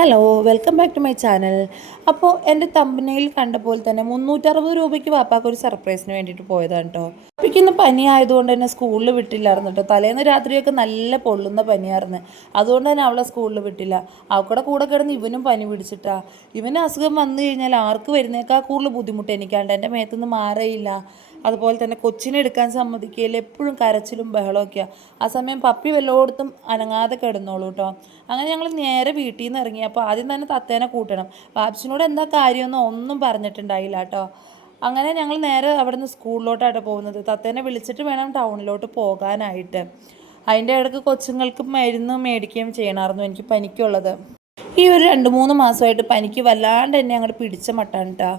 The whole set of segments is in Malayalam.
Hello welcome back to my channel. അപ്പോൾ എൻ്റെ തമ്പനയിൽ കണ്ട പോലെ തന്നെ 360 രൂപയ്ക്ക് വാപ്പാക്ക് ഒരു സർപ്രൈസിന് വേണ്ടിയിട്ട് പോയതാണ് കേട്ടോ. അപ്പോഴേക്ക് ഇന്ന് പനി ആയതുകൊണ്ട് തന്നെ സ്കൂളിൽ വിട്ടില്ലായിരുന്നു കേട്ടോ. തലേന്ന് രാത്രിയൊക്കെ നല്ല പൊള്ളുന്ന പനിയായിരുന്നു. അതുകൊണ്ട് തന്നെ അവളെ സ്കൂളിൽ വിട്ടില്ല. അവക്കടെ കൂടെ കിടന്ന് ഇവനും പനി പിടിച്ചിട്ടാ. ഇവന് അസുഖം വന്നു കഴിഞ്ഞാൽ ആർക്ക് വരുന്നേക്കാൾ കൂടുതൽ ബുദ്ധിമുട്ട് എനിക്കാണ്ട്. എൻ്റെ മേത്തുനിന്ന് മാറയില്ല. അതുപോലെ തന്നെ കൊച്ചിനെ എടുക്കാൻ സമ്മതിക്കുകയില്ല. എപ്പോഴും കരച്ചിലും ബഹളമൊക്കെയാണ്. ആ സമയം പപ്പി വല്ലയിടത്തും അനങ്ങാതെ കിടന്നോളൂ കേട്ടോ. അങ്ങനെ ഞങ്ങൾ നേരെ വീട്ടിൽ നിന്ന് ഇറങ്ങി. അപ്പോൾ ആദ്യം തന്നെ തത്തേനെ കൂട്ടണം. വാപ്സിനോട് എന്താ കാര്യമൊന്നും ഒന്നും പറഞ്ഞിട്ടുണ്ടായില്ല കേട്ടോ. അങ്ങനെ ഞങ്ങൾ നേരെ അവിടെ നിന്ന് സ്കൂളിലോട്ടാണ് പോകുന്നത്. തത്തേനെ വിളിച്ചിട്ട് വേണം ടൗണിലോട്ട് പോകാനായിട്ട്. അതിൻ്റെ ഇടയ്ക്ക് കൊച്ചുങ്ങൾക്ക് മരുന്ന് മേടിക്കുകയും ചെയ്യണമായിരുന്നു എനിക്ക് പനിക്കുള്ളത്. ഈ ഒരു 2-3 മാസമായിട്ട് പനിക്ക് വല്ലാണ്ട് എന്നെ അങ്ങോട്ട് പിടിച്ച മട്ടാണ് കേട്ടോ.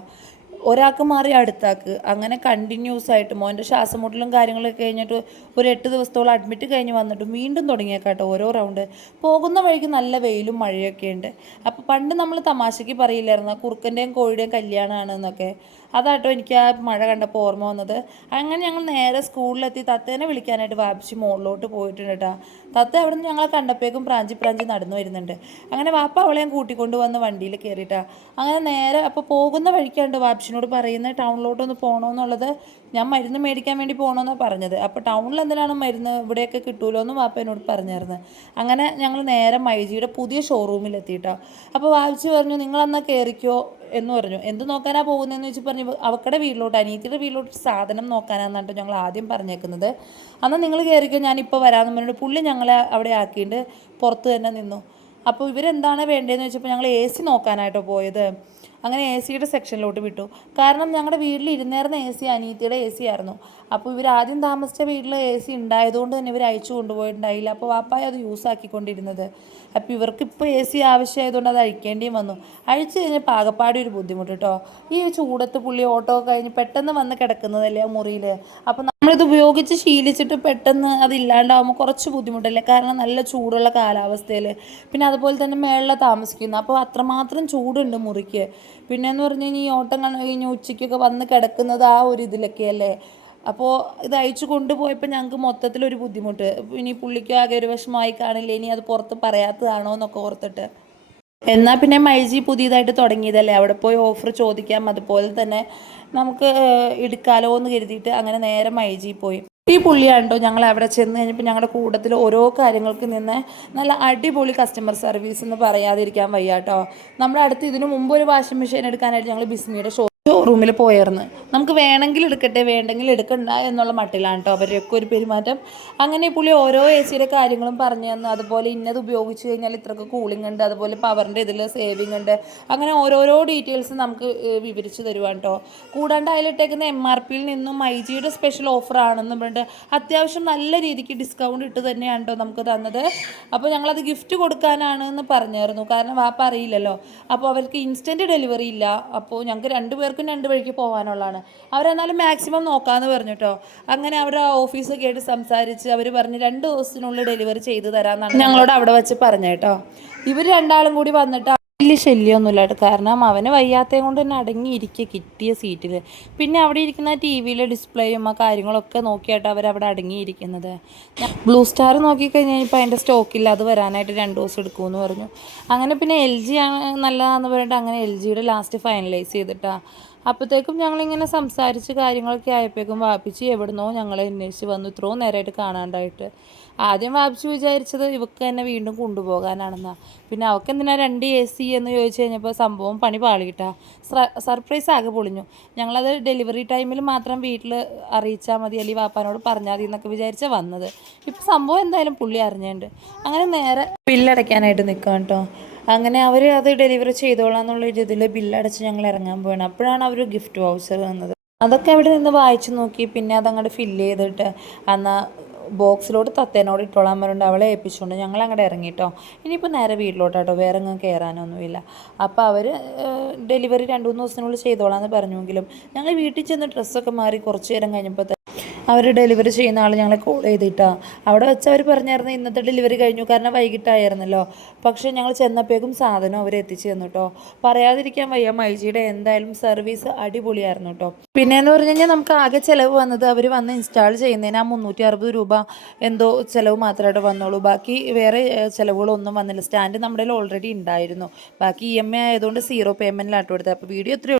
ഒരാൾക്ക് മാറി അടുത്താൾക്ക് അങ്ങനെ കണ്ടിന്യൂസ് ആയിട്ട് മോൻ്റെ ശ്വാസമുട്ടലും കാര്യങ്ങളൊക്കെ കഴിഞ്ഞിട്ട് ഒരു 8 ദിവസത്തോളം അഡ്മിറ്റ് കഴിഞ്ഞ് വന്നിട്ട് വീണ്ടും തുടങ്ങിയേക്കാട്ടോ ഓരോ റൗണ്ട്. പോകുന്ന വഴിക്ക് നല്ല വെയിലും മഴയൊക്കെ ഉണ്ട്. അപ്പോൾ പണ്ട് നമ്മൾ തമാശയ്ക്ക് പറയില്ലായിരുന്നു കുറുക്കൻ്റെയും കോഴിയുടെയും കല്യാണമാണെന്നൊക്കെ. അതാട്ടോ എനിക്ക് ആ മഴ കണ്ടപ്പോൾ ഓർമ്മ വന്നത്. അങ്ങനെ ഞങ്ങൾ നേരെ സ്കൂളിലെത്തി. തത്തേനെ വിളിക്കാനായിട്ട് വാപ്പിച്ച് മുകളിലോട്ട് പോയിട്ടുണ്ട് കേട്ടോ. തത്ത അവിടെ നിന്ന് ഞങ്ങളെ കണ്ടപ്പോഴേക്കും പ്രാഞ്ചി നടന്നു വരുന്നുണ്ട്. അങ്ങനെ വാപ്പ അവളെയും കൂട്ടിക്കൊണ്ട് വന്ന് വണ്ടിയിൽ കയറിയിട്ടാ. അങ്ങനെ നേരെ അപ്പോൾ പോകുന്ന വഴിക്കാണ്ട് വാപ്പിച്ചിനോട് പറയുന്നത് ടൗണിലോട്ടൊന്ന് പോകണമെന്നുള്ളത്. ഞാൻ മരുന്ന് മേടിക്കാൻ വേണ്ടി പോകണമെന്നാണ് പറഞ്ഞത്. അപ്പോൾ ടൗണിൽ എന്തിനാണ് മരുന്ന് ഇവിടെയൊക്കെ കിട്ടുമല്ലോ എന്ന് വാപ്പ എന്നോട് പറഞ്ഞായിരുന്നു. അങ്ങനെ ഞങ്ങൾ നേരെ മൈജിയുടെ പുതിയ ഷോറൂമിലെത്തിയിട്ടോ. അപ്പോൾ വാപ്പിച്ച് പറഞ്ഞു നിങ്ങളെന്നാൽ കയറിക്കോ എന്ന് പറഞ്ഞു. എന്ത് നോക്കാനാണ് പോകുന്നതെന്ന് വെച്ച് പറഞ്ഞു അവക്കടെ വീട്ടിലോട്ട് അനിയത്തിയുടെ വീട്ടിലോട്ട് സാധനം നോക്കാനാണെന്നിട്ട് ഞങ്ങൾ ആദ്യം പറഞ്ഞേക്കുന്നത്. എന്നാൽ നിങ്ങൾ കയറിക്കോ ഞാനിപ്പോൾ വരാമെന്ന് പറഞ്ഞിട്ട് പുള്ളി ഞങ്ങളെ അവിടെ ആക്കിയിട്ട് പുറത്ത് തന്നെ നിന്നു. അപ്പോൾ ഇവരെന്താണ് വേണ്ടതെന്ന് വെച്ചപ്പോൾ ഞങ്ങൾ എ സി നോക്കാനായിട്ടോ പോയത്. അങ്ങനെ എ സിയുടെ സെക്ഷനിലോട്ട് വിട്ടു. കാരണം ഞങ്ങളുടെ വീട്ടിൽ ഇരുന്നേർന്ന എ സി അനിയത്തിയുടെ എ സി ആയിരുന്നു. അപ്പോൾ ഇവർ ആദ്യം താമസിച്ച വീട്ടിൽ എ സി ഉണ്ടായതുകൊണ്ട് തന്നെ ഇവർ അയച്ചു കൊണ്ടുപോയിട്ടുണ്ടായില്ല. അപ്പോൾ വാപ്പായ അത് യൂസ് ആക്കിക്കൊണ്ടിരുന്നത്. അപ്പോൾ ഇവർക്ക് ഇപ്പോൾ എ സി ആവശ്യമായതുകൊണ്ട് അത് അഴിക്കേണ്ടിയും വന്നു. അഴിച്ചു കഴിഞ്ഞാൽ പാകപ്പാടി ഒരു ബുദ്ധിമുട്ട് കേട്ടോ. ഈ ചൂടത്ത് പുള്ളി ഓട്ടോ കഴിഞ്ഞ് പെട്ടെന്ന് വന്ന് കിടക്കുന്നതല്ലേ ആ മുറിയിൽ. അപ്പോൾ നമ്മളിത് ഉപയോഗിച്ച് ശീലിച്ചിട്ട് പെട്ടെന്ന് അതില്ലാണ്ടാവുമ്പോൾ കുറച്ച് ബുദ്ധിമുട്ടല്ലേ. കാരണം നല്ല ചൂടുള്ള കാലാവസ്ഥയിൽ പിന്നെ അതുപോലെ തന്നെ മേളിൽ താമസിക്കുന്നു. അപ്പോൾ അത്രമാത്രം ചൂടുണ്ട് മുറിക്ക്. പിന്നെയെന്ന് പറഞ്ഞു കഴിഞ്ഞാൽ ഈ ഓട്ടം കഴിഞ്ഞ് ഉച്ചയ്ക്കൊക്കെ വന്ന് കിടക്കുന്നത് ആ ഒരു ഇതിലൊക്കെയല്ലേ. അപ്പോൾ ഇത് അയച്ചു കൊണ്ടുപോയപ്പോൾ ഞങ്ങൾക്ക് മൊത്തത്തിലൊരു ബുദ്ധിമുട്ട്. ഇനി പുള്ളിക്ക് ആകെ ഒരു വിഷമമായി കാണില്ല. ഇനി അത് പുറത്ത് പറയാത്തതാണോ എന്നൊക്കെ ഓർത്തിട്ട്. എന്നാൽ പിന്നെ മൈജി പുതിയതായിട്ട് തുടങ്ങിയതല്ലേ അവിടെ പോയി ഓഫർ ചോദിക്കാം. അതുപോലെ തന്നെ നമുക്ക് എടുക്കാലോ എന്ന് കരുതിയിട്ട് അങ്ങനെ നേരെ മൈജി പോയി. ഈ പുള്ളിയാണ്ടോ ഞങ്ങൾ അവിടെ ചെന്ന് കഴിഞ്ഞപ്പോൾ ഞങ്ങളുടെ കൂട്ടത്തിൽ ഓരോ കാര്യങ്ങൾക്ക് നിന്ന് നല്ല അടിപൊളി കസ്റ്റമർ സർവീസ് എന്ന് പറയാതിരിക്കാൻ വയ്യ കേട്ടോ. നമ്മുടെ അടുത്ത് ഇതിനു മുമ്പ് ഒരു വാഷിംഗ് മെഷീൻ എടുക്കാനായിട്ട് ഞങ്ങൾ ബിസ്മിയുടെ ഷോറൂമിൽ പോയായിരുന്നു. നമുക്ക് വേണമെങ്കിൽ എടുക്കട്ടെ വേണ്ടെങ്കിൽ എടുക്കണ്ട എന്നുള്ള മട്ടിലാണ് കേട്ടോ അവരുടെയൊക്കെ ഒരു പെരുമാറ്റം. അങ്ങനെ പുള്ളി ഓരോ എ സിയുടെ കാര്യങ്ങളും പറഞ്ഞു തന്നു. അതുപോലെ ഇന്നത് ഉപയോഗിച്ച് കഴിഞ്ഞാൽ ഇത്രയ്ക്ക് കൂളിംഗ് ഉണ്ട്, അതുപോലെ പവറിൻ്റെ ഇതിൽ സേവിങ് ഉണ്ട്, അങ്ങനെ ഓരോരോ ഡീറ്റെയിൽസ് നമുക്ക് വിവരിച്ച് തരുവാണ് കേട്ടോ. കൂടാണ്ട് അതിലിട്ടേക്കുന്ന MRPയിൽ നിന്നും മൈജിയുടെ സ്പെഷ്യൽ ഓഫർ ആണെന്ന് പറഞ്ഞിട്ട് അത്യാവശ്യം നല്ല രീതിക്ക് ഡിസ്കൗണ്ട് ഇട്ട് തന്നെയാണ് കേട്ടോ നമുക്ക് തന്നത്. അപ്പോൾ ഞങ്ങളത് ഗിഫ്റ്റ് കൊടുക്കാനാണ് എന്ന് പറഞ്ഞായിരുന്നു. കാരണം വാപ്പ അറിയില്ലല്ലോ. അപ്പോൾ അവർക്ക് ഇൻസ്റ്റൻറ്റ് ഡെലിവറി ഇല്ല. അപ്പോൾ ഞങ്ങൾക്ക് 2 പേർക്കും 2 വഴിക്ക് പോകാനുള്ളതാണ്. അവരെന്നാലും മാക്സിമം നോക്കാമെന്ന് പറഞ്ഞു കേട്ടോ. അങ്ങനെ അവരുടെ ഓഫീസൊക്കെ ആയിട്ട് സംസാരിച്ച് അവർ പറഞ്ഞ് 2 ദിവസത്തിനുള്ളിൽ ഡെലിവറി ചെയ്ത് തരാമെന്നാണ് ഞങ്ങളോട് അവിടെ വെച്ച് പറഞ്ഞു കേട്ടോ. ഇവർ രണ്ടാളും കൂടി വന്നിട്ട് വലിയ ശല്യമൊന്നുമില്ല കേട്ടോ. കാരണം അവന് വയ്യാത്തത് കൊണ്ട് തന്നെ അടങ്ങിയിരിക്കുക കിട്ടിയ സീറ്റിൽ. പിന്നെ അവിടെ ഇരിക്കുന്ന TV-യിലെ ഡിസ്പ്ലേയും ആ കാര്യങ്ങളൊക്കെ നോക്കിയായിട്ട് അവരവിടെ അടങ്ങിയിരിക്കുന്നത്. ബ്ലൂ സ്റ്റാർ നോക്കിക്കഴിഞ്ഞാൽ ഇപ്പോൾ അതിൻ്റെ സ്റ്റോക്കില്ല, അത് വരാനായിട്ട് 2 ദിവസം എടുക്കുമെന്ന് പറഞ്ഞു. അങ്ങനെ പിന്നെ LG ആണ് നല്ലതാണെന്ന് പറഞ്ഞിട്ട് അങ്ങനെ LGയുടെ ലാസ്റ്റ് ഫൈനലൈസ് ചെയ്തിട്ടാണ്. അപ്പോഴത്തേക്കും ഞങ്ങളിങ്ങനെ സംസാരിച്ച് കാര്യങ്ങളൊക്കെ ആയപ്പോഴേക്കും വാപ്പിച്ച് എവിടുന്നോ ഞങ്ങളെ അന്വേഷിച്ച് വന്നു. ഇത്രയും നേരമായിട്ട് കാണാണ്ടായിട്ട്. ആദ്യം വാപ്പിച്ച് വിചാരിച്ചത് ഇവക്ക് തന്നെ വീണ്ടും കൊണ്ടുപോകാനാണെന്നാണ്. പിന്നെ അവൾക്ക് എന്തിനാ 2 AC എന്ന് ചോദിച്ചു കഴിഞ്ഞപ്പോൾ സംഭവം പണി പാളിയിട്ടാ. സർപ്രൈസ് ആകെ പൊളിഞ്ഞു. ഞങ്ങളത് ഡെലിവറി ടൈമിൽ മാത്രം വീട്ടിൽ അറിയിച്ചാൽ മതി, അല്ലെങ്കിൽ വാപ്പാനോട് പറഞ്ഞാൽ മതി എന്നൊക്കെ വിചാരിച്ചാൽ വന്നത്. ഇപ്പോൾ സംഭവം എന്തായാലും പുള്ളി അറിഞ്ഞുണ്ട്. അങ്ങനെ നേരെ ബില്ലടയ്ക്കാനായിട്ട് നിൽക്കാം കേട്ടോ. അങ്ങനെ അവർ അത് ഡെലിവറി ചെയ്തോളാം എന്നുള്ള ഇതിൽ ബില്ലടച്ച് ഞങ്ങൾ ഇറങ്ങാൻ പോകണം. അപ്പോഴാണ് അവർ ഗിഫ്റ്റ് വൗച്ചർ തന്നത്. അതൊക്കെ അവിടെ നിന്ന് വായിച്ചു നോക്കി. പിന്നെ അതങ്ങോട്ട് ഫില്ല് ചെയ്തിട്ട് എന്നാൽ ബോക്സിലോട്ട് തത്തേനോട് ഇട്ടോളാൻ പറഞ്ഞിട്ട് അവളെ ഏൽപ്പിച്ചുകൊണ്ട് ഞങ്ങൾ അങ്ങോട്ട് ഇറങ്ങിയിട്ടോ. ഇനിയിപ്പോൾ നേരെ വീട്ടിലോട്ടാട്ടോ, വേറെ ഒന്നും കയറാനൊന്നുമില്ല. അപ്പോൾ അവർ ഡെലിവറി 2-3 ദിവസത്തിനുള്ളിൽ ചെയ്തോളാമെന്ന് പറഞ്ഞെങ്കിലും ഞങ്ങൾ വീട്ടിൽ ചെന്ന് ഡ്രസ്സൊക്കെ മാറി കുറച്ച് നേരം കഴിഞ്ഞപ്പോൾ അവർ ഡെലിവറി ചെയ്യുന്ന ആൾ ഞങ്ങളെ കോൾ ചെയ്തിട്ടാണ്. അവിടെ വെച്ച് അവർ പറഞ്ഞായിരുന്നു ഇന്നത്തെ ഡെലിവറി കഴിഞ്ഞു, കാരണം വൈകിട്ടായിരുന്നല്ലോ. പക്ഷേ ഞങ്ങൾ ചെന്നപ്പോഴേക്കും സാധനം അവർ എത്തിച്ചു തന്നു കേട്ടോ. പറയാതിരിക്കാൻ വയ്യ, മൈജിയുടെ എന്തായാലും സർവീസ് അടിപൊളിയായിരുന്നു കേട്ടോ. പിന്നെയെന്ന് പറഞ്ഞു കഴിഞ്ഞാൽ നമുക്ക് ആകെ ചിലവ് വന്നത് അവർ വന്ന് ഇൻസ്റ്റാൾ ചെയ്യുന്നതിന് ആ 360 രൂപ എന്തോ ചിലവ് മാത്രമായിട്ട് വന്നോളൂ. ബാക്കി വേറെ ചിലവുകളൊന്നും വന്നില്ല. സ്റ്റാൻഡ് നമ്മുടെ ഓൾറെഡി ഉണ്ടായിരുന്നു. ബാക്കി EMI ആയതുകൊണ്ട് 0 പേയ്മെൻറ്റിലാട്ടോ എടുത്തത്. അപ്പോൾ വീഡിയോ